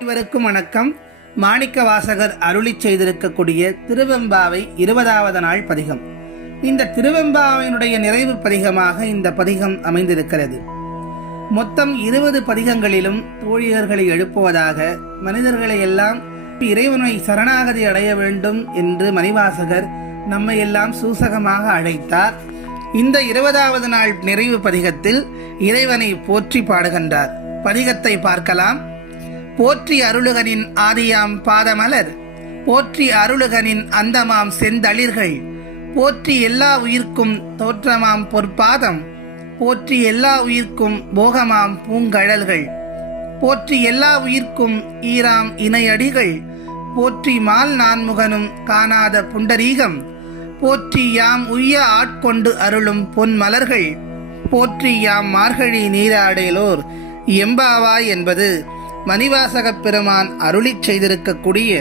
அனைவருக்கும் வணக்கம். மாணிக்க வாசகர் அருளி செய்திருக்கக்கூடிய திருவெம்பாவை 20வது நாள் பதிகம். இந்த திருவெம்பாவினுடைய நிறைவு பதிகமாக இந்த பதிகம் அமைந்திருக்கிறது. மொத்தம் 20 பதிகங்களிலும் தோழியர்களை எழுப்புவதாக, மனிதர்களை எல்லாம் இறைவனை சரணாகதி அடைய வேண்டும் என்று மணிவாசகர் நம்மை எல்லாம் சூசகமாக அழைத்தார். இந்த 20வது நாள் நிறைவு பதிகத்தில் இறைவனை போற்றி பாடுகின்றார். பதிகத்தை பார்க்கலாம். போற்றி அருளுகனின் ஆதியாம் பாதமலர், போற்றி அருளுகனின் அந்தமாம் செந்தளிர்கள், போற்றி எல்லா உயிர்க்கும் தோற்றமாம் பொற்பாதம், போற்றி எல்லா உயிர்க்கும் போகமாம் பூங்கழல்கள், போற்றி எல்லா உயிர்க்கும் ஈராம் இணையடிகள், போற்றி மால் நான்முகனும் காணாத புண்டரீகம், போற்றி யாம் உய்ய ஆட்கொண்டு அருளும் பொன் மலர்கள், போற்றி யாம் மார்கழி நீராடேலோர் எம்பாவாய் என்பது மணிவாசகப் பெருமான் அருளி செய்திருக்கக்கூடிய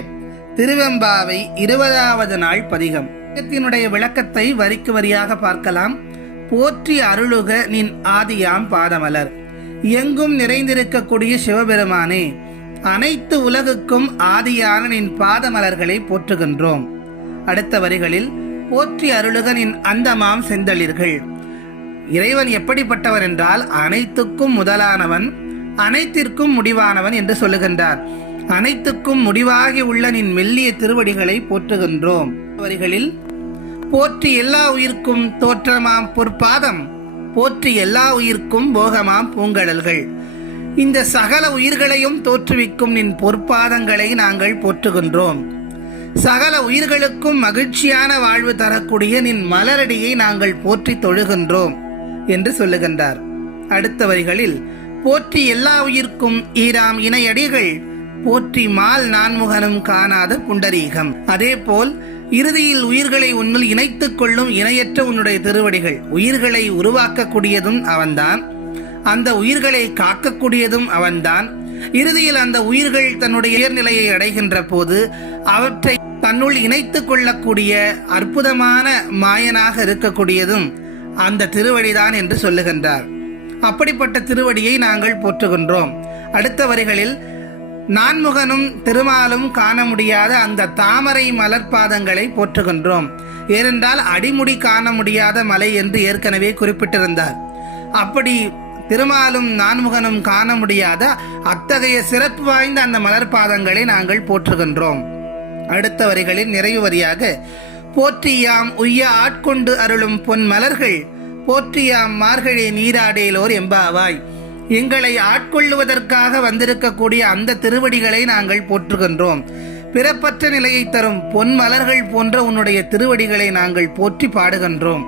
திருவெம்பாவை 20வது நாள் பதிகம். பதிகத்தினுடைய விளக்கத்தை வரிக்கு வரியாக பார்க்கலாம். போற்றி அருளுக நின் ஆதியாம் பாதமலர், எங்கும் நிறைந்திருக்கக்கூடிய சிவபெருமானே, அனைத்து உலகுக்கும் ஆதியான நின் பாதமலர்களை போற்றுகின்றோம். அடுத்த வரிகளில் போற்றி அருளுக நின் அந்தமாம் செந்தளிர்கள். இறைவன் எப்படிப்பட்டவர் என்றால் அனைத்துக்கும் முதலானவன், அனைத்திற்கும் முடிவானவன் என்று சொல்லுகின்றார். அனைத்துக்கும் முடிவாகி உள்ள நின் மெல்லிய திருவடிகளை போற்றுகின்றோம். வரிகளில் போற்றி எல்லா உயிர்க்கும் தோற்றமாம் பொற்பாதம், போற்றி எல்லா உயிர்க்கும் போகமாம் பூங்கடல்கள். இந்த சகல உயிர்களையும் தோற்றுவிக்கும் நின் பொற்பாதங்களை நாங்கள் போற்றுகின்றோம். சகல உயிர்களுக்கும் மகிழ்ச்சியான வாழ்வு தரக்கூடிய நின் மலரடியை நாங்கள் போற்றி தொழுகின்றோம் என்று சொல்லுகின்றார். அடுத்த வரிகளில் போற்றி எல்லா உயிர்க்கும் ஈராம் இணையடிகள், போற்றி மால் நான்முகனும் காணாத புண்டரீகம். அதே போல் இறுதியில் உயிர்களை உன்னுள் இணைத்துக் கொள்ளும் இணையற்ற உன்னுடைய திருவடிகள். உயிர்களை உருவாக்கக்கூடியதும் அவன்தான், அந்த உயிர்களை காக்கக்கூடியதும் அவன்தான். இறுதியில் அந்த உயிர்கள் தன்னுடைய உயர்நிலையை அடைகின்ற போது அவற்றை தன்னுள் இணைத்துக் கொள்ளக்கூடிய அற்புதமான மாயனாக இருக்கக்கூடியதும் அந்த திருவடிதான் என்று சொல்லுகின்றார். அப்படிப்பட்ட திருவடியை நாங்கள் போற்றுகின்றோம். அடுத்த வரிகளில் நான்முகனும் திருமாலும் காண முடியாத அந்த தாமரை மலர்பாதங்களை போற்றுகின்றோம். ஏனென்றால் அடிமுடி காண முடியாத மலை என்று ஏற்கனவே குறிப்பிட்டிருந்தார். அப்படி திருமாலும் நான்முகனும் காண முடியாத அத்தகைய சிறப்பு வாய்ந்த அந்த மலர்பாதங்களை நாங்கள் போற்றுகின்றோம். அடுத்த வரிகளில் நிறைவு வரியாக போற்றி யாம் உய்ய ஆட்கொண்டு அருளும் பொன் மலர்கள், போற்றி யாம் மார்கழி நீராடேலோர் எம்பாவாய். எங்களை ஆட்கொள்ளுவதற்காக வந்திருக்கக்கூடிய அந்த திருவடிகளை நாங்கள் போற்றுகின்றோம். பிறப்பற்ற நிலையை தரும் பொன் மலர்கள் போன்ற உன்னுடைய திருவடிகளை நாங்கள் போற்றி பாடுகின்றோம்.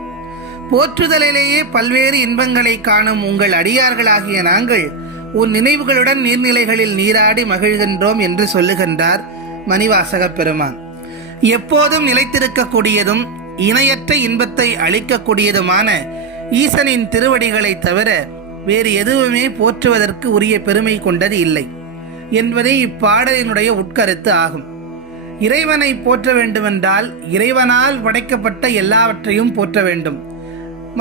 போற்றுதலிலேயே பல்வேறு இன்பங்களை காணும் உங்கள் அடியார்களாகிய நாங்கள் உன் நினைவுகளுடன் நீர்நிலைகளில் நீராடி மகிழ்கின்றோம் என்று சொல்லுகின்றார் மணிவாசகப் பெருமான். எப்போதும் நிலைத்திருக்கக்கூடியதும் இணையற்ற இன்பத்தை அளிக்கக்கூடியதுமான ஈசனின் திருவடிகளை தவிர வேறு எதுவுமே போற்றுவதற்கு உரிய பெருமை கொண்டது இல்லை என்பதே இப்பாடலினுடைய உட்கருத்து ஆகும். இறைவனை போற்ற வேண்டுமென்றால் இறைவனால் படைக்கப்பட்ட எல்லாவற்றையும் போற்ற வேண்டும்.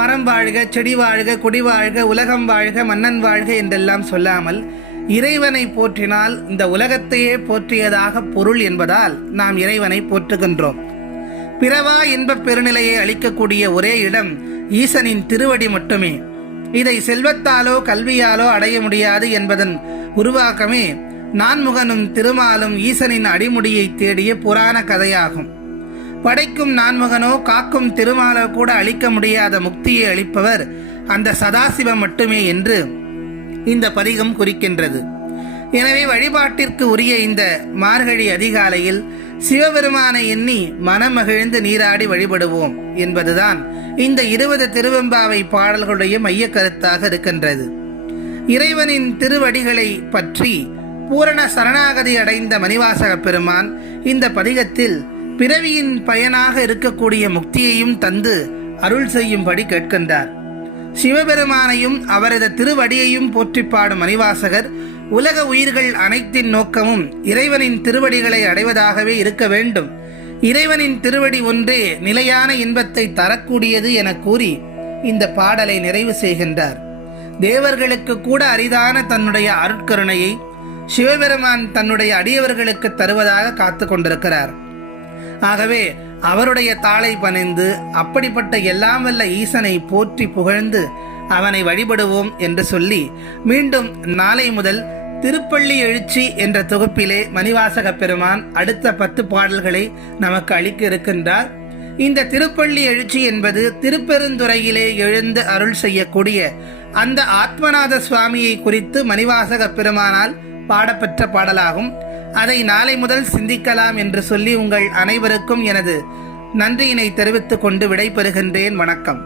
மரம் வாழ்க, செடி வாழ்க, கொடி வாழ்க, உலகம் வாழ்க, மன்னன் வாழ்க என்றெல்லாம் சொல்லாமல் இறைவனை போற்றினால் இந்த உலகத்தையே போற்றியதாக பொருள் என்பதால் நாம் இறைவனை போற்றுகின்றோம். பிறவா இன்பப் பெருநிலையை அளிக்கக்கூடிய ஒரே இடம் ஈசனின் திருவடி மட்டுமே. இதை செல்வத்தாலோ கல்வியாலோ அடைய முடியாது என்பதன் உருவாக்கமே நான்முகனும் திருமாலும் ஈசனின் அடிமுடியை தேடிய புராண கதையாகும். படைக்கும் நான்முகனோ காக்கும் திருமாலோ கூட அளிக்க முடியாத முக்தியை அளிப்பவர் அந்த சதாசிவம் மட்டுமே என்று இந்த பதிகம் குறிக்கின்றது. எனவே வழிபாட்டிற்கு உரிய இந்த மார்கழி அதிகாலையில் சிவபெருமானை எண்ணி மனமகிழ்ந்து நீராடி வழிபடுவோம் என்பதுதான் இந்த 20 திருவெம்பாவை பாடல்களுடைய மைய கருத்தாக இருக்கின்றது. இறைவனின் திருவடிகளை பற்றி பூரண சரணாகதி அடைந்த மணிவாசகப் பெருமான் இந்த பதிகத்தில் பிறவியின் பயனாக இருக்கக்கூடிய முக்தியையும் தந்து அருள் செய்யும்படி கேட்கின்றார். சிவபெருமானையும் அவரது திருவடியையும் போற்றி பாடும் மணிவாசகர் உலக உயிர்கள் அனைத்தின் நோக்கமும் இறைவனின் திருவடிகளை அடைவதாகவே இருக்க வேண்டும், இறைவனின் திருவடி ஒன்றே நிலையான இன்பத்தை தரக்கூடியது என கூறி இந்த பாடலை நிறைவு செய்கின்றார். தேவர்களுக்கு கூட அரிதான தன்னுடைய அருட்கருணையை சிவபெருமான் தன்னுடைய அடியவர்களுக்கு தருவதாக காத்து கொண்டிருக்கிறார். ஆகவே அவருடைய தாளை பணிந்து அப்படிப்பட்ட எல்லாம் வல்ல ஈசனை போற்றி புகழ்ந்து அவனை வழிபடுவோம் என்று சொல்லி மீண்டும் நாளை முதல் திருப்பள்ளி எழுச்சி என்ற தொகுப்பிலே மணிவாசக பெருமான் அடுத்த 10 பாடல்களை நமக்கு அளிக்க இருக்கின்றார். இந்த திருப்பள்ளி எழுச்சி என்பது திருப்பெருந்துறையிலே எழுந்து அருள் செய்யக்கூடிய அந்த ஆத்மநாத சுவாமியை குறித்து மணிவாசக பெருமானால் பாடப்பெற்ற பாடலாகும். அதை நாளை முதல் சிந்திக்கலாம் என்று சொல்லி உங்கள் அனைவருக்கும் எனது நன்றியினை தெரிவித்துக் கொண்டு விடைபெறுகின்றேன். வணக்கம்.